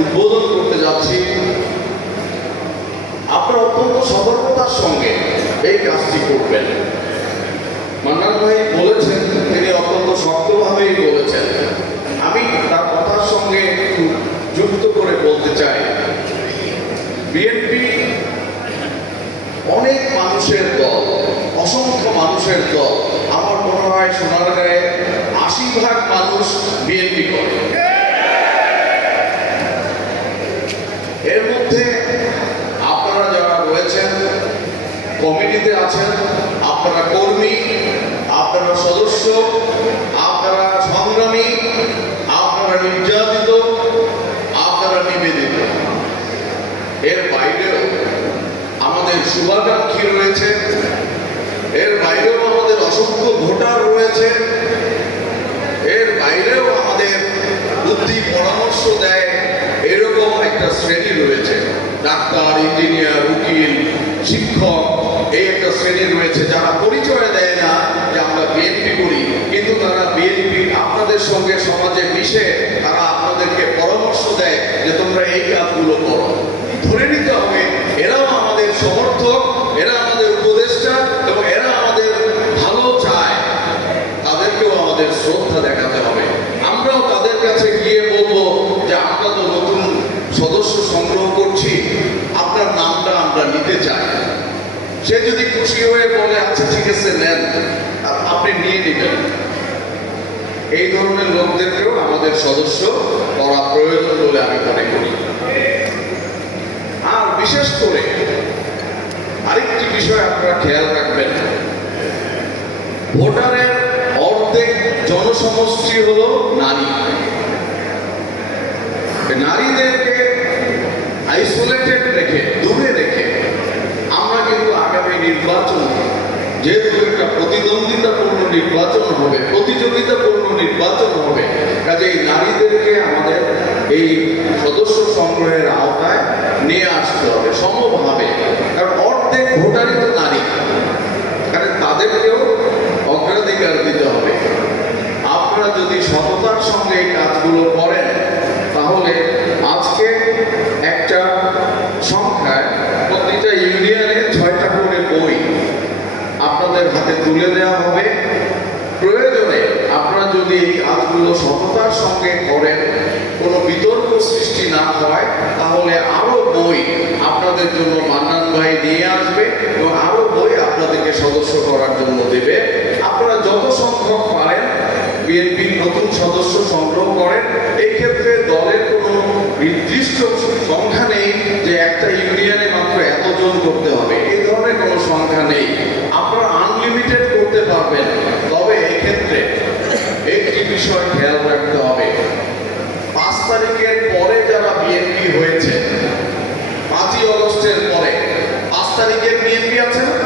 উদ্বোধন করতে যাচ্ছি, আপনারা অত্যন্ত সতর্কতার সঙ্গে এই কাজটি করবেন। মান্নান ভাই বলেছেন, তিনি অত্যন্ত শক্তভাবেই বলেছেন, আমি তার কথার সঙ্গে একটু যুক্ত করে বলতে চাই, বিএনপি অনেক মানুষের দল, অসংখ্য মানুষের দল। আমার মনে হয় সোনারগাঁয়ে ৮০% মানুষ বিএনপি করে। এর মধ্যে আপনারা যারা রয়েছেন, কমিটিতে আছেন, আপনারা কর্মী, আপনারা সদস্য, আপনারা সংগ্রামী, আপনারা নির্যাতিত, আপনারা নিবেদিত। এর বাইরেও আমাদের শুভাকাঙ্ক্ষী রয়েছে, এর বাইরেও আমাদের অসংখ্য ভোটার রয়েছে, এর বাইরেও আমাদের বুদ্ধি পরামর্শ দেয় এরকম একটা শ্রেণী রয়েছে। ডাক্তার, ইঞ্জিনিয়ার, উকিল, শিক্ষক, এই একটা শ্রেণী রয়েছে যারা পরিচয় দেয় না যে আমরা বিএনপি করি, কিন্তু তারা বিএনপি আপনাদের সঙ্গে সমাজে মিশে তারা আপনাদেরকে পরামর্শ দেয় যে তোমরা এই কাজগুলো করো। ধরে নিতে হবে এরাও আমাদের সমর্থক, এরা আমাদের উপদেষ্টা এবং এরা আমাদের ভালো চায়। তাদেরকেও আমাদের শ্রদ্ধা দেখাতে হবে। আমরাও তাদের কাছে গিয়ে বলবো যে আমরা তো নতুন সদস্য সংগ্রহ করছি, আপনার নামটা আমরা নিতে চাই। সে যদি খুশি হয়ে বলে আচ্ছা ঠিক আছে নেন, আপনি নিয়ে নেবেন। এই ধরনের লোকদেরকেও আমাদের সদস্য করা প্রয়োজন বলে আমি মনে করি। আর বিশেষ করে আরেকটি বিষয় আপনারা খেয়াল রাখবেন, ভোটারের অর্ধেক জনসমষ্টি হলো নারী। নারীদেরকে আইসোলেটেড রেখে, দূরে রেখে আমরা কিন্তু আগামী নির্বাচন, যেহেতু একটা প্রতিদ্বন্দ্বিতাপূর্ণ নির্বাচন হবে, প্রতিযোগিতাপূর্ণ নির্বাচন হবে, কাজে এই নারীদেরকে আমাদের এই সদস্য সংগ্রহের আওতায় নিয়ে আসতে হবে সমভাবে। কারণ অর্ধেক ভোটারই তো নারী, কারণ তাদেরকেও অগ্রাধিকার দিতে হবে। আপনারা যদি সততার সঙ্গে এই কাজগুলো করেন, তাহলে আজকে একটা সংখ্যায় প্রতিটা ইউনিয়নে 6টা করে বই আপনাদের হাতে তুলে দেওয়া হবে। প্রয়োজনে আপনারা যদি এই কাজগুলো সততার সঙ্গে করেন, কোনো বিতর্ক সৃষ্টি না হয়, তাহলে আরো বই আপনাদের জন্য মান্নান ভাই নিয়ে আসবে এবং আরো বই আপনাদেরকে সদস্য করার জন্য দেবে। আপনারা যত সংখ্যক পারেন বিএনপির নতুন সদস্য সংগ্রহ করেন। এই ক্ষেত্রে দলের কোনো নির্দিষ্ট সংখ্যা নেই যে একটা ইউনিয়নে মাত্র এতজন করতে হবে, এই ধরনের কোনো সংখ্যা নেই। আপনারা আনলিমিটেড করতে পারবেন। তবে এক্ষেত্রে একটি বিষয় খেয়াল রাখতে হবে, 5 তারিখের পরে যারা বিএনপি হয়েছে, 5ই আগস্টের পরে 5 তারিখের বিএনপি আছে না,